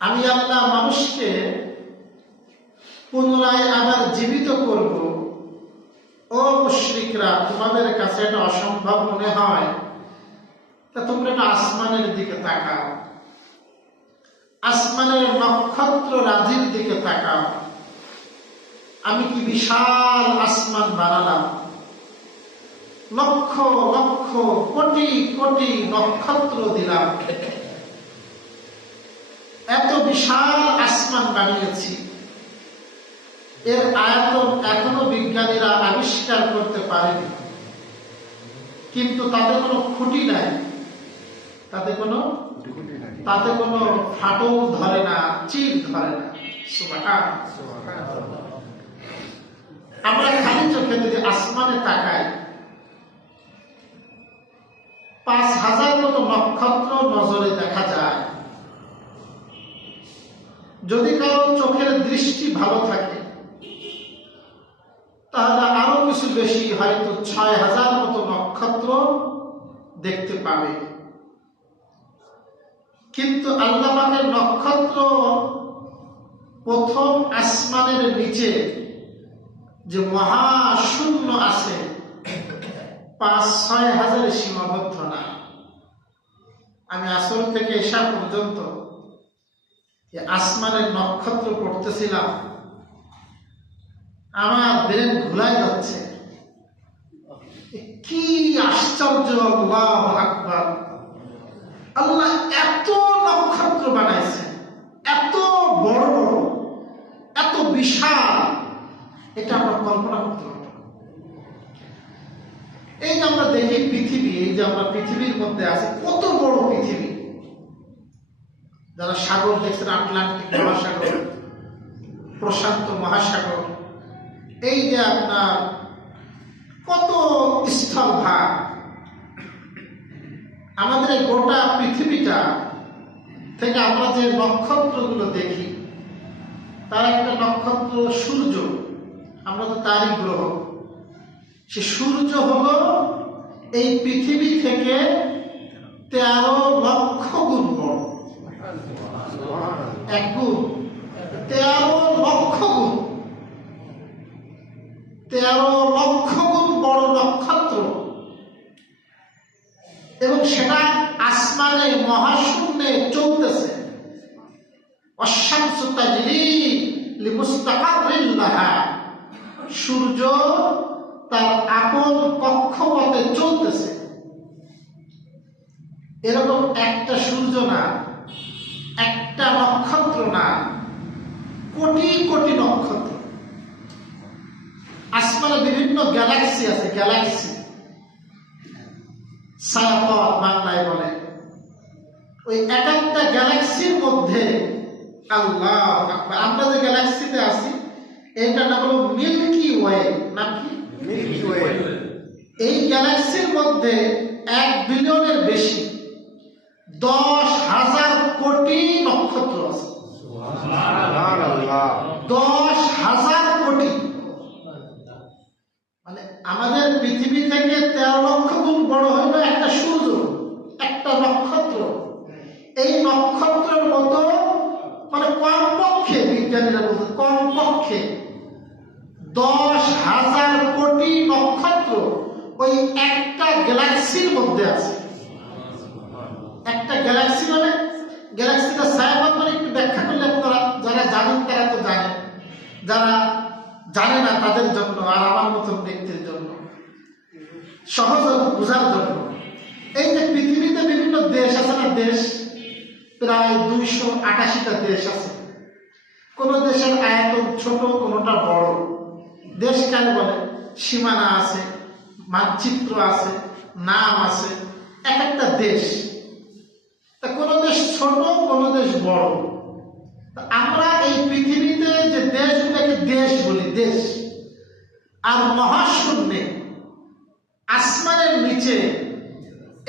আমি আল্লাহ মানুষকে পুনরায় আবার জীবিত করব। ও মুশরিকরা, তোমাদের কাছে এটা অসম্ভব মনে হয়। তা তোমরা একটু আসমানের দিকে তাকাও। আসমানের নক্ষত্র রাজির দিকে তাকাও। আমি কি বিশাল আসমান বানালাম? লক্ষ লক্ষ, কোটি কোটি নক্ষত্র দিলাম। এত বিশাল আসমান বানিয়েছি। এর আয়তন এখনও বিজ্ঞানীরা আবিষ্কার করতে পারেনি। কিন্তু তাতে কোনো খুঁটি নাই। তাতে কোনো তাতে কোনো ফাটল ধরে না চির ধরে না। আমরা খালি চোখে যদি আসমানে তাকাই পাঁচ হাজার মতো নক্ষত্র নজরে দেখা যায়। যদি কারও চোখের দৃষ্টি ভালো থাকে, তাহলে আরও কিছু বেশি হয়তো ছয় হাজার মতো নক্ষত্র দেখতে পাবে। কিন্তু আল্লাহ পাকের নক্ষত্র প্রথম আসমানের নিচে যে মহাশূন্য আছে, পাঁচ, ছয় হাজার সীমাবদ্ধ না। আমি আসর থেকে এসা পর্যন্ত আসমানের নক্ষত্র পড়তেছিলাম, আমার ব্রেন ঘুলাই যাচ্ছে। কি আশ্চর্য, আল্লাহ এত নক্ষত্র বানাইছে, এত বড় বড়, এত বিশাল, এটা আমরা কল্পনা করতে পারব। এই যে আমরা দেখি পৃথিবী, এই যে আমরা পৃথিবীর মধ্যে আছি, কত বড় পৃথিবী। যারা সাগর দেখছেন, আটলান্টিক মহাসাগর, প্রশান্ত মহাসাগর, এই যে আপনার কত স্থল ভাগ, আমাদের এই গোটা পৃথিবীটা থেকে আমরা যে নক্ষত্রগুলো দেখি, তার একটা নক্ষত্র সূর্য, আমরা তো তারই গ্রহ। সে সূর্য হল এই পৃথিবী থেকে তেরো লক্ষ গুণ বড়। এক গুণ। তেরো লক্ষ গুণ। তেরো লক্ষ গুণ বড় নক্ষত্র। এবং সেটা আসমানে মহাশূন্যে চলতেছে। সূর্য তার আপন কক্ষপথে চলতেছে। এরকম একটা সূর্য না। একটা নক্ষত্র না কোটি কোটি নক্ষত্র। আসমানে বিভিন্ন গ্যালাক্সি আছে গ্যালাক্সি ছায়াপথ বাংলায় বলে। ওই এক একটা গ্যালাক্সির মধ্যে আল্লাহ আমরা যে গ্যালাক্সিতে আছি এটার নাম হলো মিল্কি ওয়ে। নাম কি? এই গ্যালাক্সির মধ্যে এক বিলিয়নের বেশি দশ হাজার কোটি নক্ষত্র আছে। দশ হাজার কোটি। মানে আমাদের পৃথিবী থেকে তেরো লক্ষ গুণ বড় হইল একটা সূর্য একটা নক্ষত্র এই নক্ষত্রের মতো মানে কমপক্ষে বিজ্ঞানীরা বলছে কমপক্ষে দশ হাজার কোটি নক্ষত্র ওই একটা গ্যালাক্সির মধ্যে আছে একটা গ্যালাক্সি মানে গ্যালাক্সিটা ছায়াপথ মানে একটু ব্যাখ্যা করলে আপনারা যারা জানেন তারা তো জানেন যারা জানে না তাদের জন্য আর আমার মতন ব্যক্তির জন্য সহজ বোঝার জন্য। এই যে পৃথিবীতে বিভিন্ন দেশ আছে না, দেশ প্রায় দুইশো আটাশিটা দেশ আছে। কোন দেশের আয়তন ছোট, কোনটা বড়। দেশ কেন বলে? সীমানা আছে, মানচিত্র আছে, নাম আছে এক একটা দেশ। তা কোন দেশ ছোট, কোন দেশ বড়। আমরা এই পৃথিবীতে যে দেশগুলোকে দেশ বলি, দেশ, আর মহাশূন্যে আসমানের নিচে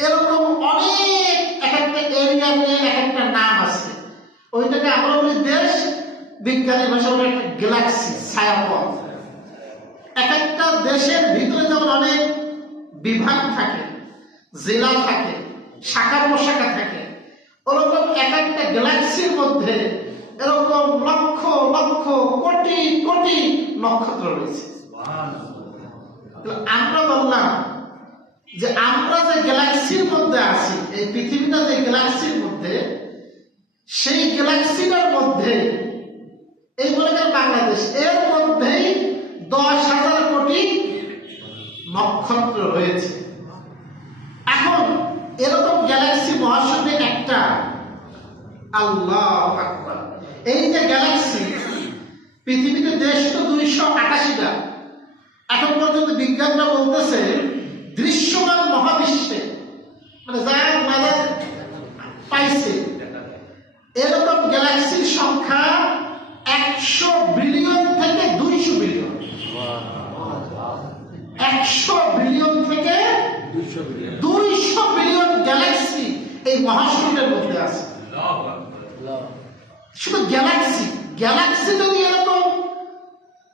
এরকম অনেক এক একটা এরিয়া নিয়ে এক একটা নাম আছে। ওইটাকে আমরা বলি দেশ বিজ্ঞানী ভাষা বলে একটা গ্যালাক্সি ছায়াপথ এক একটা দেশের ভিতরে যেমন অনেক বিভাগ থাকে জেলা থাকে শাখা প্রশাখা থাকে ওরকম এক একটা গ্যালাক্সির মধ্যে মধ্যে এরকম লক্ষ লক্ষ কোটি কোটি নক্ষত্র রয়েছে। আমরা বললাম যে আমরা যে গ্যালাক্সির মধ্যে আছি, এই পৃথিবীটা যে গ্যালাক্সির মধ্যে, সেই গ্যালাক্সিটার মধ্যে, এই মনে করেন বাংলাদেশ, এর মধ্যেই দশ হাজার কোটি নক্ষত্র রয়েছে। এখন এরকম গ্যালাক্সি মহাশূন্যে একটা, আল্লাহ এই যে গ্যালাক্সি, পৃথিবীতে দেশ তো দুইশো আটাশিটা। এখন পর্যন্ত বিজ্ঞানরা বলতেছে দৃশ্যমান মহাবিশ্বে মানে যার মাঝে পাইছে। এরকম গ্যালাক্সির সংখ্যা একশো বিলিয়ন থেকে দুইশো বিলিয়ন। একশো বিলিয়ন থেকে দুইশো বিলিয়ন গ্যালাক্সি এই মহাশূন্যের মধ্যে আছে। শুধু গ্যালাক্সি গ্যালাক্সি যদি এরকম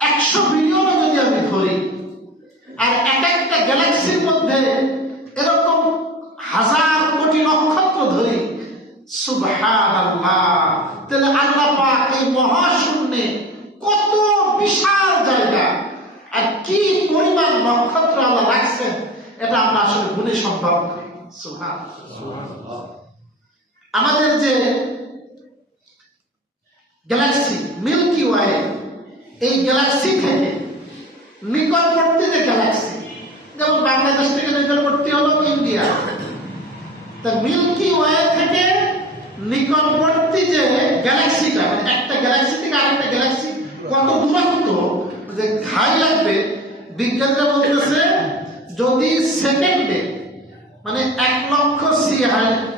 একশো বিলিয়নও যদি আমি ধরি আর এক একটা গ্যালাক্সির মধ্যে এরকম হাজার কোটি নক্ষত্র ধরি সুবহান আল্লাহ তাহলে আল্লাহ পাক এই মহাশূন্যে কত বিশাল জায়গা। আর কি পরিমাণ নক্ষত্র আল্লাহ রাখছেন এটা আমরা আসলে গুণে সম্ভব আমাদের যে গ্যালাক্সি মিল্কি ওয়ে এই গ্যালাক্সি থেকে নিকটবর্তী যে গ্যালাক্সি বাংলাদেশ থেকে নিকটবর্তী হলো ইন্ডিয়া। তা মিল্কি ওয়ে থেকে নিকটবর্তী যে গ্যালাক্সিটা মানে একটা গ্যালাক্সি থেকে আরেকটা গ্যালাক্সি কত দূরত্ব? যে ঘাই লাগবে। বিজ্ঞানীরা বলতেছে, যদি সেকেন্ডে মানে এক লক্ষ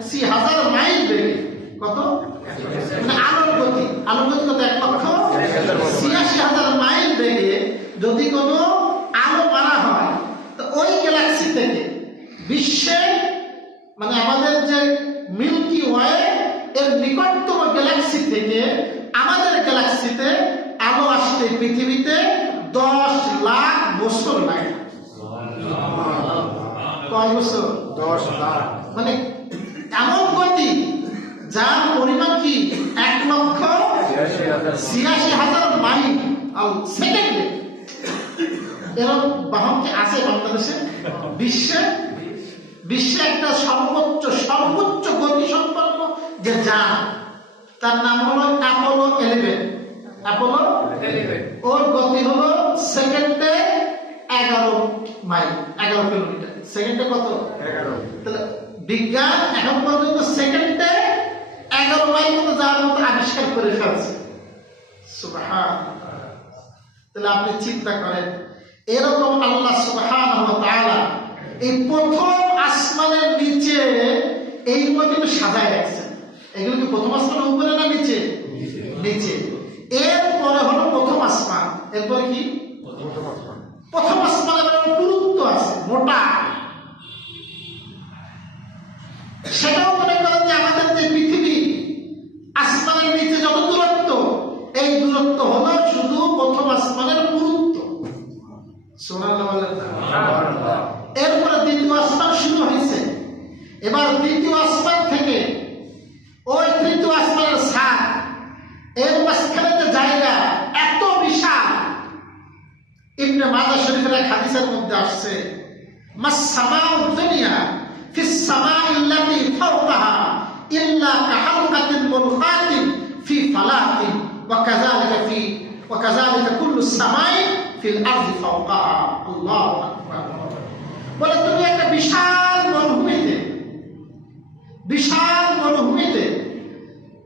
সি হাজার মাইল বেগে, কত? মানে আলোর গতি আলোর গতি কত? এক লক্ষ? ছিয়াশি হাজার মাইল বেগে যদি কোনো আলো মারা হয় তো ওই গ্যালাক্সি থেকে বিশ্বে মানে আমাদের যে মিল্কি ওয়ে এর নিকটতম গ্যালাক্সি থেকে আমাদের গ্যালাক্সিতে আলো আসতে পৃথিবীতে দশ লাখ বছর লাগে কয় বছর? দশ লাখ। মানে এমন গতি যার পরিমাণ কি এক লক্ষ ছিয়াশি হাজার মাইল সেকেন্ডে এরকম বাহন কি আছে বাংলাদেশে? বিশ্বে? বিশ্বে একটা সর্বোচ্চ সর্বোচ্চ গতি সম্পন্ন যে যান তার নাম হলো অ্যাপোলো ইলেভেন অ্যাপোলো ওর গতি হলো সেকেন্ডে এগারো মাইল এগারো কিলোমিটার। সেকেন্ডে কত? এগারো। তাহলে বিজ্ঞান এখন পর্যন্ত সেকেন্ডে এগারো মাইল মতো যাওয়ার মতো আবিষ্কার করে ফেলছে। তাহলে আপনি চিন্তা করেন এরকম আল্লাহ সুবহান এই প্রথম আসমানের নিচে এইগুলো কিন্তু সাজায় রাখছেন এগুলো কি প্রথম আসমানের উপরে না নিচে? নিচে। এরপরে হলো প্রথম আসমান। এরপরে কি? প্রথম আসমানের একটা পুরুত্ব আছে মোটা। সেটাও মনে করেন যে আমাদের যে পৃথিবী আসমানের নিচে যত দূরত্ব এই দূরত্ব হলো শুধু প্রথম আসমানের গুরুত্ব। না। এরপরে দ্বিতীয় আসমান শুরু হয়েছে। এবার দ্বিতীয় আসমান থেকে ওই তৃতীয় আসমানের সাত এর মাঝখানে যে জায়গা, এত বিশাল। ইবনে মাজা শরীফের এক হাদিসের মধ্যে আসছে মাসসামাউ দুনিয়া ফিস সামাইল্লাতি ফাওকাহা ইল্লা কাহালকাতিন মুলকাতিন ফি ফালাতিন ওয়া কাযালিকা ফি, ওয়া কাযালিকা কুল্লু সামাই ফিল আরদি ফাওকাহা। বলে তুমি একটা বিশাল মরুভূমিতে বিশাল মরুভূমিতে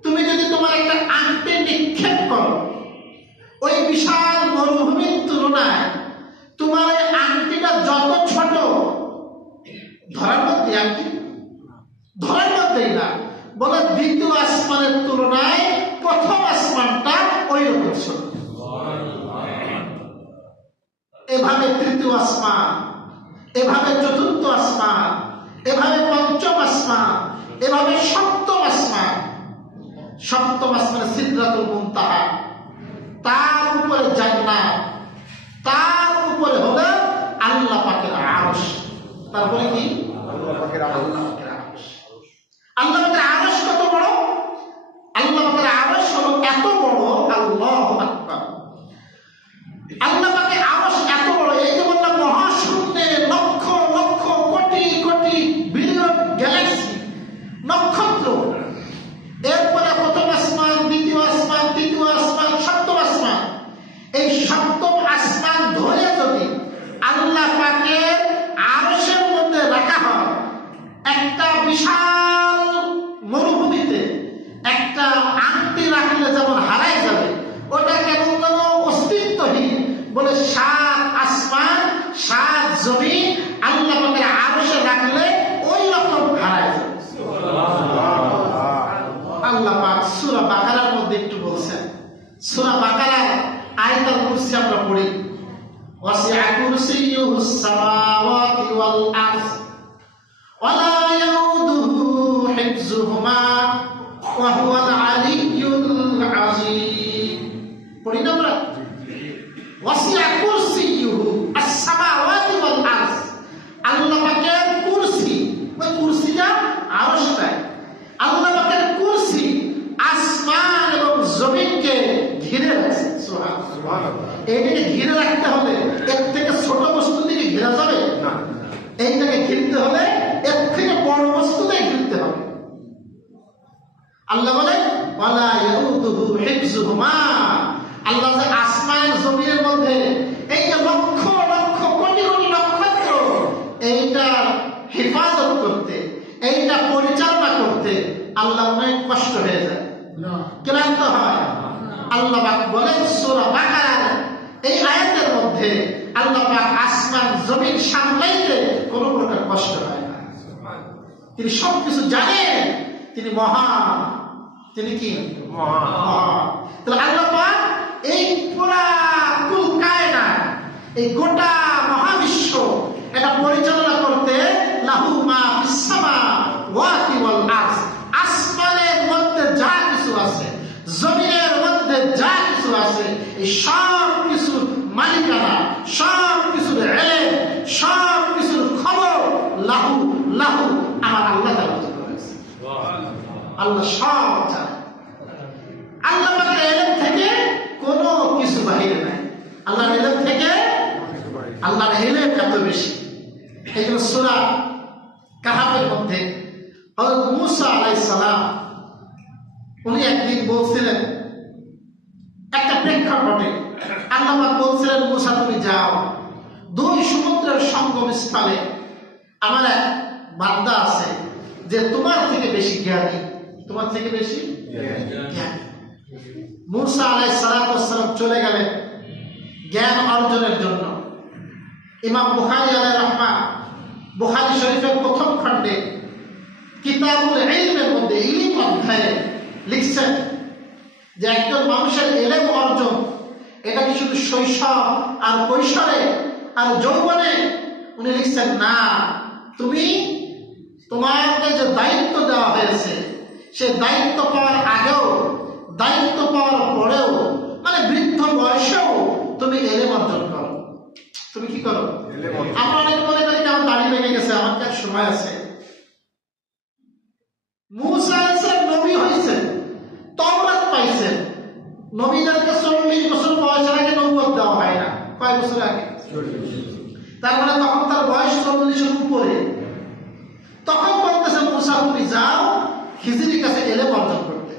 তুমি যদি তোমার একটা আংটি নিক্ষেপ করো ওই বিশাল মরুভূমির তুলনায় তোমার ওই আংটিটা যত ছোট ধরার মধ্যে আংটি ধরার মধ্যেই না বলে দ্বিতীয় আসমানের তুলনায় প্রথম আসমানটা ওই রকম ছোট এভাবে তৃতীয় আসমান এভাবে চতুর্থ আসমান এভাবে পঞ্চম আসমান এভাবে সপ্তম আসমান সপ্তম আসমানে মুনতাহা। তার উপরে জান্নাত। হেফাজত করতে এইটা পরিচালনা করতে আল্লাহ অনেক কষ্ট হয়ে যায়। ক্লান্ত হয়। আল্লাহ পাক বলেন সূরা বাকারার এই আয়াতের মধ্যে আল্লাহ পাক আসমান জমিন সামলাইতে কোনো প্রকার কষ্ট হয় না। তিনি সবকিছু জানেন তিনি মহান। তিনি কি? মহান। তাহলে আল্লাহ পাক এই পুরা কুল এই গোটা মহাবিশ্ব এটা পরিচালনা করতে লাহু মা ফিস সামাওয়াতি ওয়াল আরদ আসমানের মধ্যে যা কিছু আছে জমিনের মধ্যে যা কিছু আছে এই সব কিছুর মালিকানা সব কিছুর এলেম সব কিছুর খবর লাহু লাহু আমার আল্লাহ তাআলা করেছে। আল্লাহ সব জানে। আল্লাহ পাকের এলেম থেকে কোনো কিছু বাহিরে নাই। আল্লাহর এলেম থেকে আল্লাহর এলেম এত বেশি। এই জন্য সুরা হযরত মুসা আলাইহিস সালাম, উনি একদিন বলছিলেন, একটা প্রেক্ষাপটে আল্লাহ বলছিলেন, মুসা, তুমি যাও। দুই সমুদ্রের সঙ্গম স্থলে আমার এক বান্দা আছে যে তোমার থেকে বেশি জ্ঞানী। তোমার থেকে বেশি জ্ঞানী। মুসা আলাইহিস সালাম চলে গেলেন জ্ঞান অর্জনের জন্য। ইমাম বুখারী আলাইহিস রহমান, বুখারী শরীফের প্রথম খণ্ডে কিতাবুল ইলমের মধ্যে ইলিম অধ্যায়ে লিখছেন যে একজন মানুষের এলেম অর্জন এটা কি শুধু শৈশব আর কৈশোরে আর যৌবনে? উনি লিখছেন না তুমি তোমাকে যে দায়িত্ব দেওয়া হয়েছে সে দায়িত্ব পাওয়ার আগেও দায়িত্ব পাওয়ার পরেও মানে বৃদ্ধ বয়সেও তুমি এলেম অর্জন করো। তুমি কি করো। আমরা অনেকে মনে করি আমার দাড়ি ভেঙে গেছে? আমার কাছে সময় আছে। মুসা নবী হয়েছেন, তওরাত পাইছেন। নবীদেরকে চল্লিশ বছর বয়সের আগে নবুয়ত দেওয়া হয় না। কয় বছর আগে? তার মানে তখন তার বয়স চল্লিশের উপরে। তখন বলতেছে, মুসা, তুমি যাও খিজিরির কাছে অর্জন করতে।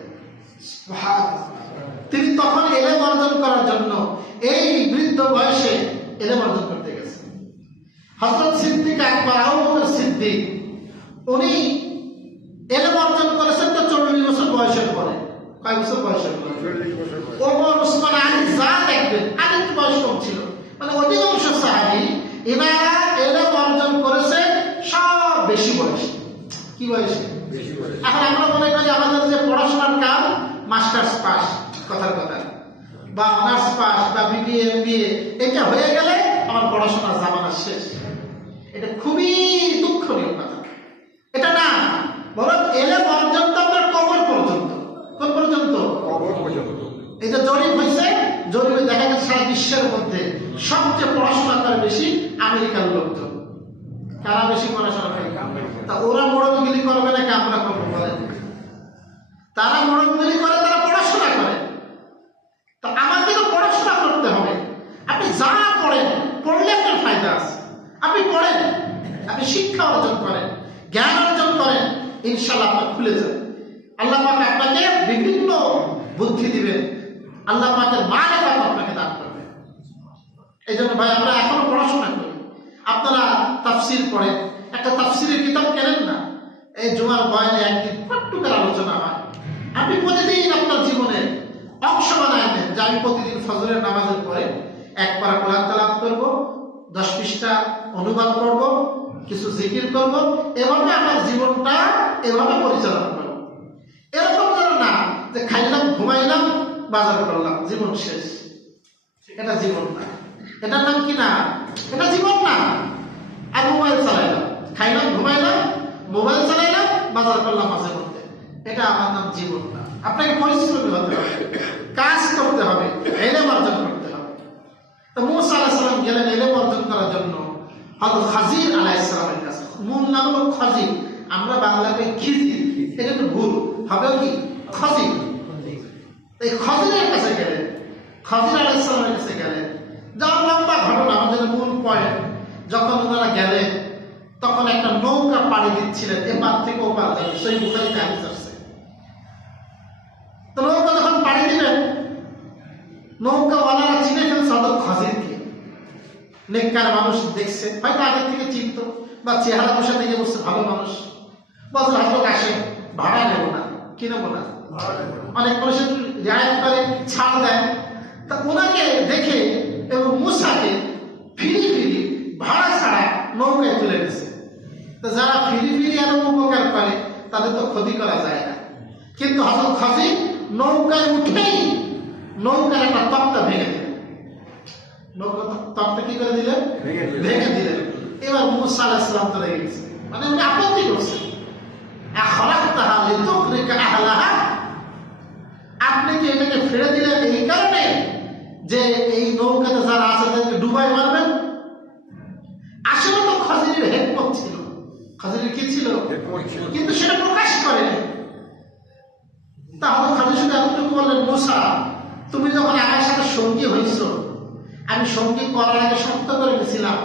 তিনি তখন এলেম অর্জন করার জন্য এই বৃদ্ধ বয়সে এলেম অর্জন করতে গেছেন। হজরত সিদ্দিক আবু বকর সিদ্দিক, উনি এলেম অর্জন করেছেন তো চল্লিশ বছর বয়সের পরে। কয় বছর বয়সের পরে? ওমর উসমান আলী যা দেখবেন আগে একটু বয়স কম ছিল। মানে অধিকাংশ সাহাবি এনারা এলেম অর্জন করেছে সব বেশি বয়সে। কি বয়সে? এখন আমরা মনে করি আমাদের যে পড়াশোনার কাম মাস্টার্স পাস কথার কথা। বা অনার্স পাস বা বিবিএ এমবিএ এটা হয়ে গেলে আমার পড়াশোনার জামানা শেষ। এটা খুবই দুঃখনীয় কথা। এটা না বরং এলে পর্যন্ত আপনার কবর পর্যন্ত। কোন পর্যন্ত? কবর পর্যন্ত। এটা জরিপ হয়েছে। জরিপে দেখা গেছে সারা বিশ্বের মধ্যে সবচেয়ে পড়াশোনা বেশি আমেরিকার লোকজন। কারা বেশি পড়াশোনা করে? তা ওরা মোড়কগিরি করবে নাকি আমরা করব বলেন তারা মোড়কগিরি করে তারা পড়াশোনা করে। তা আমাদেরও পড়াশোনা করতে হবে। আপনি যা পড়েন পড়লে আপনার ফায়দা আপনি পড়েন আপনি শিক্ষা অর্জন করেন। জ্ঞান ইনশাল্লাহ আপনার খুলে যাবে। আল্লাহ পাক আপনাকে বিভিন্ন বুদ্ধি দিবেন। আল্লাহ পাকের মানে আপনাকে দান করবেন। এই জন্য ভাই, আমরা এখনও পড়াশোনা করি। আপনারা তাফসির পড়েন। একটা তাফসিরের কিতাব কেনেন না? এই জুমার বয়ানে একদিন একটু করে আলোচনা হয়। আপনি প্রতিদিন আপনার জীবনে অংশ বানায় নেন যে আমি প্রতিদিন ফজরের নামাজের পরে এক পারা কোরআন তালাপ করব, দশ পৃষ্ঠা অনুবাদ করব কিছু জিকির করব, এভাবে আমার জীবনটা এভাবে পরিচালনা করব। এরকম যেন না, যে খাইলাম, ঘুমাইলাম, বাজার করলাম, জীবন শেষ। এটা জীবন না। এটার নাম কি না? এটা জীবন না। আর মোবাইল চালাইলাম, খাইলাম, ঘুমাইলাম, মোবাইল চালাইলাম, বাজার করলাম মাঝে মধ্যে। এটা আমার নাম জীবন না। আপনাকে পরিশ্রমী হতে হবে। কাজ করতে হবে এলেম অর্জন করতে হবে তো মুসা আলাহিসাল্লাম গেলেন এলেম অর্জন করার জন্য হয়তো খাজির আলাইসালামের কাছে মূল নাম হলো খাজির। আমরা বাংলাতে খিজির এটা তো ভুল। হবে কি? খাজির। এই খজিরের কাছে গেলেন খজির আলাইসালামের কাছে গেলেন যার লম্বা ঘটনা আমাদের মূল পয়েন্ট যখন ওনারা গেলেন, তখন একটা নৌকা পাড়ি দিচ্ছিলেন। এপার থেকে ওপার যাবে। সেই বুখারি কাহিনী আসছে তো নৌকা যখন পাড়ি দিলেন, নৌকাওয়ালারা চিনে ফেলছে হয়তো খজিরকে। নেককার মানুষ দেখছে। হয়তো আগের থেকে চিনত। বা চেহারা বসে থেকে বসছে ভালো মানুষ। বছর হজরত আসে ভাড়া নেব না। কি নেব না? অনেক মানুষ একটু রেয়াত করে ছাড় দেয়। তা ওনাকে দেখে এবং মুসাকে ফিরি ফিরি ভাড়া ছাড়া নৌকায় তুলে গেছে তো যারা ফিরি ফিরি এরকম উপকার করে তাদের তো ক্ষতি করা যায় না। কিন্তু হজরত খাজি নৌকায় উঠেই নৌকার একটা তক্তা ভেঙে দিলেন। নৌকা তক্তা কি করে দিলেন। ভেঙে দিলেন। এবার মুসা আলাইসালাম তো রেগে গেছে। মানে উনি আপত্তি করছে। আপনি কি এটাকে ফেলে দিলেন এই কারণে যে এই নৌকাতে যারা আছে তাদেরকে ডুবাই মারবেন? আসলে তো খাজিরের হেকমত ছিল। খাজিরের কি ছিল? ছিল। কিন্তু সেটা প্রকাশ করেনি। তাহলে খাজির শুধু এতটুকু বললেন মোসা তুমি যখন আমার সাথে সঙ্গী হয়েছ আমি সঙ্গী করার আগে শক্ত করে গেছিলাম।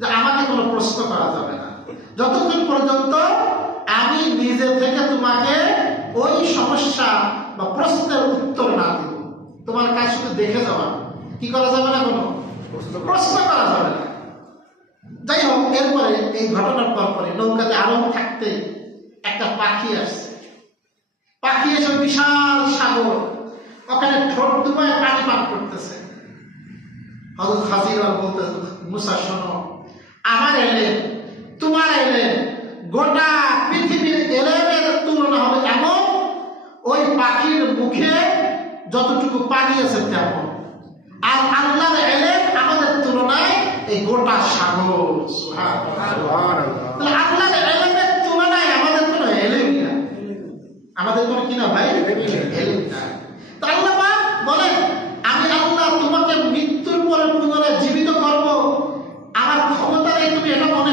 যে আমাকে কোনো প্রশ্ন করা যাবে না। যতক্ষণ পর্যন্ত আমি নিজে থেকে তোমাকে ওই সমস্যা বা প্রশ্নের উত্তর না দিব তোমার কাজ শুধু দেখে যাওয়া। কি করা যাবে না কোনো? প্রশ্ন করা- প্রশ্ন করা যাবে না। যাই হোক এরপরে এই ঘটনার পর পরে নৌকাতে আরম থাকতে একটা পাখি আসছে। পাখি এসে বিশাল সাগর ওখানে ঠোঁট ডুবায় পানি পান করতেছে। হজরত হাজির বলতে মুসা শোনো আমার এলেন তোমার এলেন গোটা পৃথিবীর এলেনের তুলনা হবে এমন, ওই পাখির মুখে যতটুকু পানি আছে তেমন। আর আল্লাহর এলেন আমাদের তুলনায় এই গোটা সাগর আল্লাহর এলেমের তুলনায় আমাদের কোনো এলেম না আমাদের কোনো কিনা ভাই? এলেম না তো আল্লাহ বলেন আমি আল্লাহ তোমাকে মৃত্যুর পরে পুনরায় জীবিত করব আমার ক্ষমতা নেই তুমি এটা মনে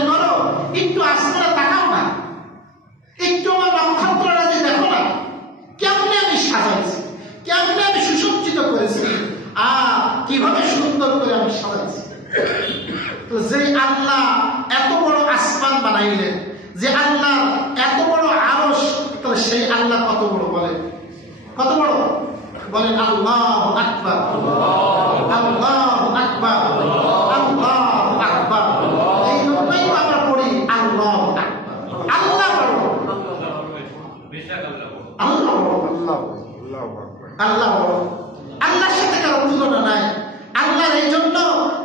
করো একটু আসমানে তাকাও না একটু আমার নক্ষত্রটা যে দেখো না কেমনে আমি সাজাইছি কেমনে আমি সুসজ্জিত করেছি আর কীভাবে সুন্দর করে আমি সাজাইছি তো যে আল্লাহ এত বড় আসমান বানাইলেন যে আল্লাহ এত বড় আরস তাহলে সেই আল্লাহ কত বড় বলেন কত বড় বলেন আল্লাহ আকবার আল্লাহ আকবার আল্লাহ আকবার এই জন্যই তো আমরা পড়ি আল্লাহ আকবার আল্লাহ বড় আল্লাহ বড় আল্লাহ আল্লাহু আকবার। আল্লাহ বড় আল্লাহর সাথে কারও তুলনা নাই আল্লাহর এই জন্য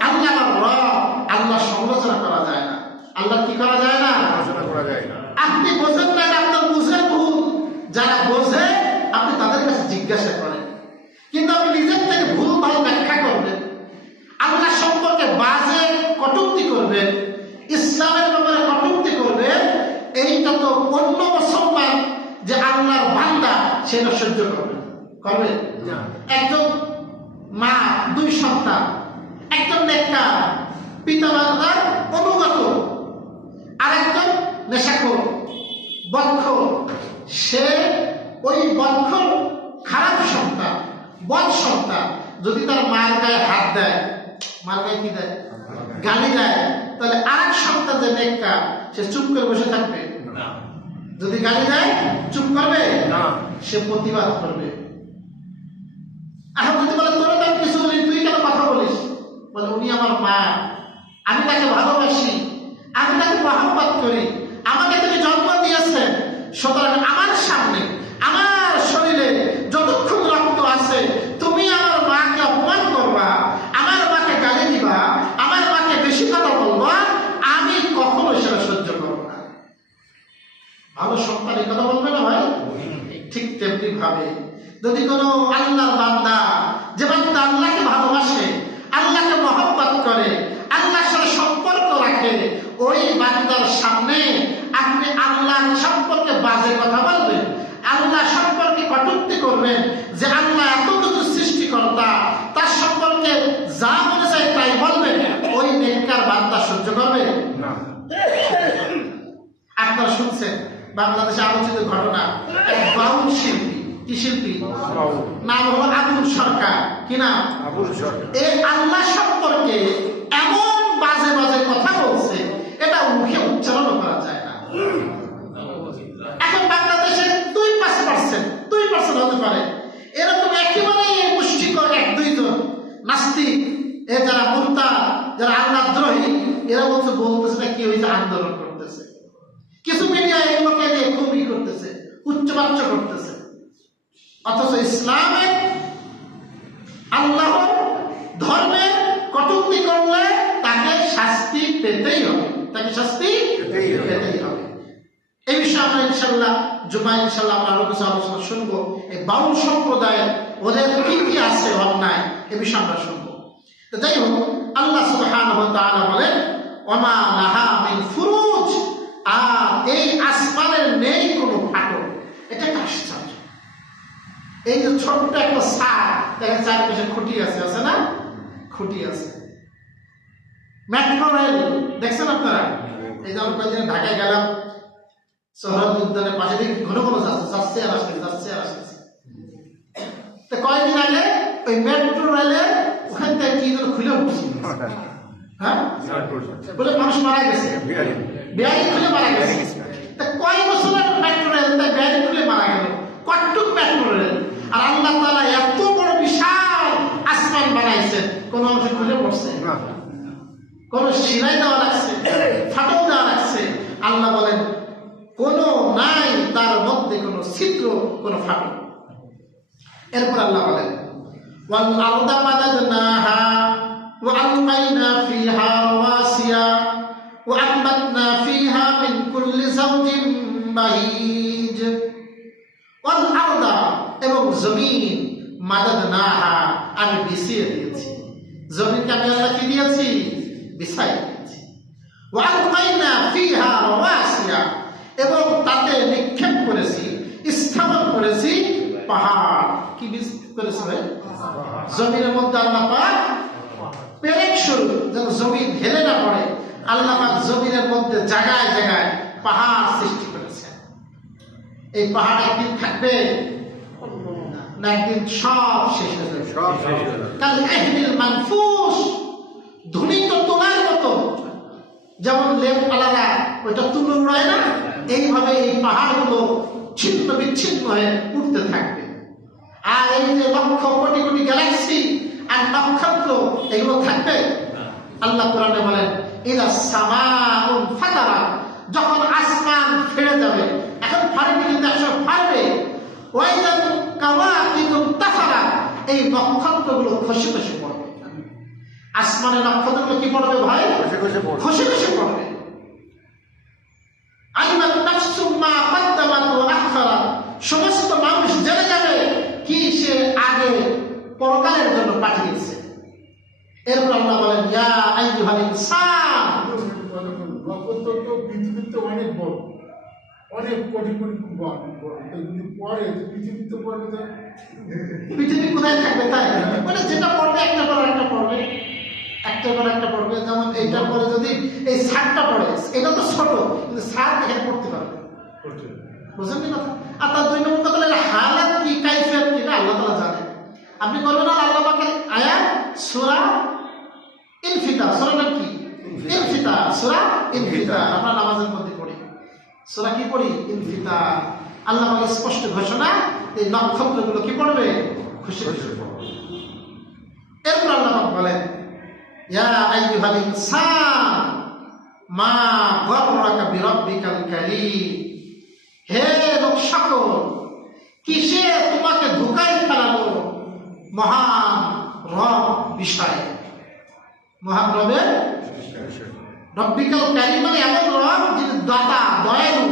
আল্লাহ আমার রব আল্লাহ সমালোচনা করা যায় না আল্লাহ কি করা যায় না আলোচনা করা যায় না আপনি বোঝেন না এটা আপনার বুঝের ভুল যারা বোঝে আপনি তাদের কাছে জিজ্ঞাসা করেন কিন্তু আপনি নিজের থেকে ভুল ভালো ব্যাখ্যা করবেন আল্লাহ সম্পর্কে বাজে করবেন, ইসলামের ব্যাপারে কটূক্তি করবেন, এইটা তো অন্য মুসলমান যে আল্লাহর বান্দা সেটা সহ্য করবে করবে? একজন মা, দুই সন্তান, একজন নেককার পিতা মাতার অনুগত, আরেকজন নেশাখোর বক্ষ সে ওই বক্ষ খারাপ সন্তান, বদ সন্তান। যদি তার মায়ের গায়ে হাত দেয়, মার গায়ে কি দেয়? গালি দেয়। তাহলে আরেক সন্তান যে নেককার সে চুপ করে বসে থাকবে? যদি গালি দেয় চুপ করবে? না। সে প্রতিবাদ করবে। এখন যদি বলে তোরা তো কিছু বলি তুই কেন কথা বলিস? বলে উনি আমার মা। আমি তাকে ভালোবাসি। আমি তাকে মহাব্বত করি। আমাকে তুমি জন্ম দিয়েছেন। সুতরাং আমার সামনে আমার শরীরে যতক্ষণ রক্ত আছে তুমি আমার মাকে অপমান করবা আমার মাকে গালি দিবা আমার মাকে বেশি কথা বলবা আমি কখনো সেটা সহ্য করব না ভালো সন্তান এই কথা বলবে না ভাই ঠিক তেমনি ভাবে যদি কোনো আল্লাহর বান্দা যে বান্দা আল্লাহকে ভালোবাসে আল্লাহকে মহব্বত করে আল্লাহর সাথে সম্পর্ক রাখে ওই বান্দার সামনে আপনি আল্লাহ সম্পর্কে বাজে কথা বলবেন আল্লাহ সম্পর্কে কটূক্তি করবেন যে আল্লাহ এত কিছু সৃষ্টিকর্তা তার সম্পর্কে যা মনে চায় তাই বলবেন ওই নেককার বান্দা সহ্য করবে না আপনারা শুনছেন বাংলাদেশে আলোচিত ঘটনা এক বাউল শিল্পী কি শিল্পী বাবু নাম হলো আবুল সরকার কি নাম আবুল সরকার এই আল্লাহ সম্পর্কে এমন বাজে বাজে কথা বলছে, এটা মুখে উচ্চারণ করা যায় না। এখন বাংলাদেশে দুই পাঁচ পার্সেন্ট, দুই পার্সেন্ট হতে পারে। এরকম একেবারে মুষ্টিকর এক, দুইজন নাস্তিক, এ যারা মুক্তা যারা আল্লাহ দ্রোহী, এরা বলছে, বলতেছে না কি হয়েছে আন্দোলন করতেছে। কিছু মিডিয়া এগুলোকে নিয়ে খুবই করতেছে, উচ্চবাচ্য করতেছে। অথচ ইসলামে আল্লাহ ধর্মে কটূক্তি করলে তাকে শাস্তি পেতেই হবে। তাকে শাস্তি পেতেই হবে। এই বিষয়ে আমরা ইনশাল্লাহ জুমা ইনশাল্লাহ আমরা আরও কিছু আলোচনা শুনব। এই বাউল সম্প্রদায়ের ওদের কি কি আছে অন্যায় এ বিষয়ে আমরা শুনব। তো যাই হোক আল্লাহ তাআলা বলেন ওমা লাহা মিন ফুরুজ। আর এই আসমানের নেই কোনো ফাটল। এটা একটা আশ্চর্য। এই যে ছোট্ট একটা সার দেখেন চারপাশে খুঁটি আছে আছে না? খুঁটি আছে। মেট্রো রেল, দেখছেন আপনারা? এই যে আমরা কয়েকদিন ঢাকায় গেলাম শহর উদ্যানের পাশে দেখি ঘন ঘন যাচ্ছে যাচ্ছে আর আসছে, যাচ্ছে আর আসছে। তো কয়েকদিন আগে ওই মেট্রো রেলে ওখান থেকে কি যেন খুলে উঠছিল হ্যাঁ? বলে মানুষ মারা গেছে। বিহারি খুলে মারা গেছে। তা কয় বছরের মেট্রো রেল তাই বেআইনি খুলে মারা গেল। কটুক মেট্রো রেল। আর আল্লাহ এত বড় বিশাল আসমান বানাইছে কোন অংশে খুলে পড়ছে? কোন সিলাই দেওয়া লাগছে? ফাটল দেওয়া লাগছে? আল্লাহ বলেন কোনো নাই তার মধ্যে কোনো ছিদ্র কোনো ফাটল। এরপর আল্লাহ বলেন ওয়াল আলাদা মাদাদনাহা ওয়া আলমাইনা ফিহা রাওয়াসিয়া ওয়া আনবাতনা ফিহা মিন কুল্লি যাওজিন বাহিজ। ওয়াল আলাদা জমিন মাদাদ নাহা আমি বিছিয়ে দিয়েছি। জমিনকে আমি আল্লাহ কি দিয়েছি? বিছাই দিয়েছি। ওয়ালকাইনা ফিহা রাওয়াসিয়া এবং তাতে নিক্ষেপ করেছি স্থাপন করেছি পাহাড়। কি করেছি ভাই? জমিনের মধ্যে আল্লাহ পাক পেরেক শুরু যেন জমিন হেলে না পড়ে। আল্লাহ পাক জমিনের মধ্যে জায়গায় জায়গায় পাহাড় সৃষ্টি করেছেন। এই পাহাড় একদিন থাকবে না একদিন সব শেষ হয়ে যাবে। কাল মানফুস তোলার মতো। যেমন লেপ আলাদা ওইটা তুলে উড়ায় না? এইভাবে এই পাহাড়গুলো ছিন্ন বিচ্ছিন্ন হয়ে উঠতে থাকবে। আর এই যে লক্ষ কোটি কোটি গ্যালাক্সি আর নক্ষত্র এগুলো থাকবে? আল্লাহ কোরআনে বলেন ইলা সামাউন ফাতারা। যখন আসমান ফেড়ে যাবে এখন ফাড়বে কিন্তু একসময় ফাড়বে। ওয়াইদান কাওয়াকিবুন তাফারা এই নক্ষত্রগুলো খসে খসে পড়বে। আসমানের নক্ষত্রগুলো কি পড়বে ভাই? খসে খসে পড়বে। সমস্ত মানুষ জেনে যাবে কি সে আগে পরকালের জন্য পাঠিয়েছে। এরপর আল্লাহ বলেন ইয়া আইয়ুহাল ইনসান। অনেক কোটি কোটি যদি পড়ে তো পৃথিবীর তো পড়বে তো পৃথিবী কোথায় থাকবে তাই? মানে যেটা পড়বে একটা পর একটা পড়বে। একটা পর একটা পড়বে যেমন এইটার পরে যদি এই সারটা পড়ে এটা তো ছোট কিন্তু সার এখানে পড়তে পারবে। বুঝলেন কি কথা? আর তার দুই নম্বর কথা হালাত কি কাইফিয়ত কি আল্লাহ তাআলা জানে আপনি করবেন না আল্লাহ পাকের আয়াত সূরা ইনফিতার সূরাটা কি? ইনফিতার সূরা ইনফিতার আমরা নামাজের মধ্যে সোরা কি পড়ি ইনফিতা আল্লাহ স্পষ্ট ঘোষণা এই নক্ষত্রগুলো কি পড়বে খুশি এরপর আল্লাহ বলেন হে কিসে তোমাকে ধোকায় ফেলালো? মহান রব বিষয়। মহান রবের রব্বিকাল কারীম মানে এমন রব যিনি দাতা দয়ালু।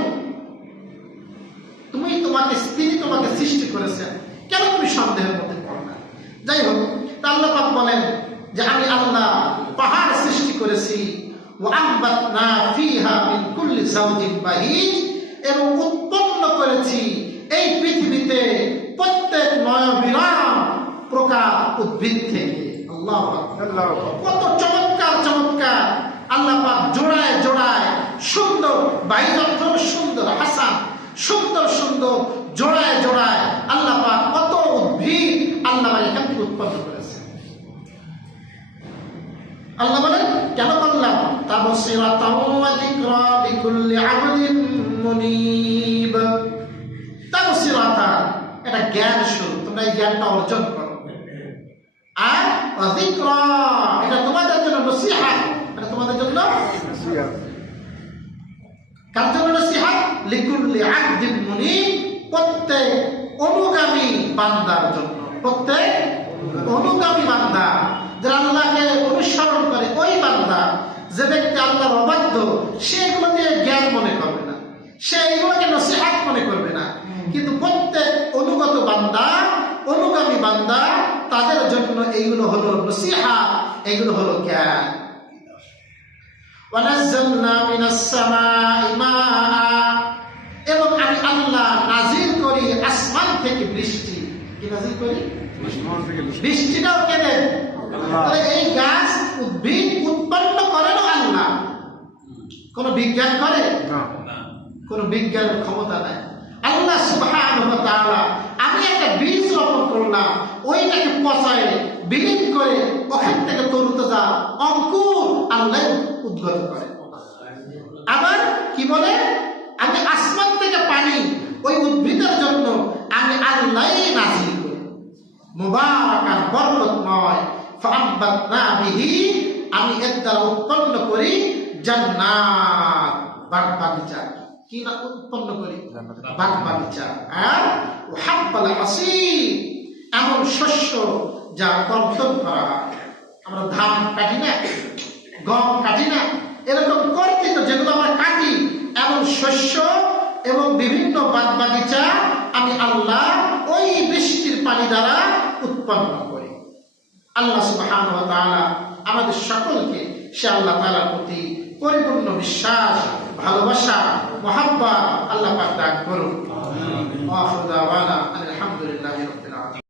তুমি তোমাকে তিনি তোমাকে সৃষ্টি করেছেন কেন তুমি সন্দেহের মধ্যে পড়ো না? যাই হোক তা আল্লাহ পাক বলেন যে আমি আল্লাহ পাহাড় সৃষ্টি করেছি। ওয়াম্বাতনা ফিহা মিন কুল্লি জাওজিন বাহিজ এবং উৎপন্ন করেছি এই পৃথিবীতে প্রত্যেক নয়বিরাম প্রকার উদ্ভিদ থেকে। আল্লাহ কত চমৎকার চমৎকার। আল্লাহ জোড়ায় জোড়ায় সুন্দর বাইর অর্থ সুন্দর, হাসান, সুন্দর সুন্দর, জোড়ায় জোড়ায় আল্লাহ কত উদ্ভিদ আল্লাহ এখান থেকে উৎপন্ন করেছে। আল্লাহ বলেন, কেন করলাম? এটা জ্ঞান স্বরূপ তোমরা এই জ্ঞানটা অর্জন করো। আর অধিক্রা এটা তোমাদের জন্য এটা তোমাদের জন্য? কার জন্য নসিহাত লিকুল্লি আবদিন মুনিব প্রত্যেক অনুগামী বান্দার জন্য। প্রত্যেক অনুগামী বান্দা। যারা আল্লাহকে অনুসরণ করে ওই বান্দা যে ব্যক্তি আল্লাহর অবাধ্য সে এগুলো দিয়ে জ্ঞান মনে করবে না। সে এগুলোকে নসিহাত মনে করবে না। কিন্তু প্রত্যেক অনুগত বান্দা অনুগামী বান্দা তাদের জন্য এইগুলো হলো নসিহাত এগুলো হলো জ্ঞান। ওয়ানাজ্জালনা মিনাস সামাই মাআ এবং আমি আল্লাহ নাজিল করি আসমান থেকে বৃষ্টি। কি নাজিল করি? বৃষ্টিটাও কে দেন এই গাছ উদ্ভিদ উৎপন্ন করেন আল্লাহ? কোন বিজ্ঞান করে? কোন বিজ্ঞানের ক্ষমতা নাই। আল্লাহ তাআলা আমি একটা বীজ রোপণ করলাম। ওইটাকে পচায়, বিলীন করে ওখান থেকে তরুতাজা অঙ্কুর আল্লাহ উদ্গত করে। আবার কি বলে? আমি আসমান থেকে পানি, ওই উদ্ভিদের জন্য আমি আল্লাহ নাজিল করি। মুবারাকান বরকতময়। ফাআব্বাতনা বিহি, আমি এর দ্বারা উৎপন্ন করি জান্নাত বাগ বাগিচা কি না উৎপন্ন করি? বাগ বাগিচা। আর হাব্বাল হাসিব এমন শস্য যা কর্তন করা হয়। আমরা ধান কাটি না গম কাটি না এরকম কর্তিত যেগুলো আমরা কাটি এমন শস্য এবং বিভিন্ন বাগ বাগিচা আমি আল্লাহ ওই বৃষ্টির পানি দ্বারা উৎপন্ন করি। আল্লাহ সুবহানাহু আমাদের সকলকে সে আল্লাহ তাআলার প্রতি পরিপূর্ণ বিশ্বাস ভালোবাসা মহাব্বা আল্লাহ পাক দান করুন দাওয়ানা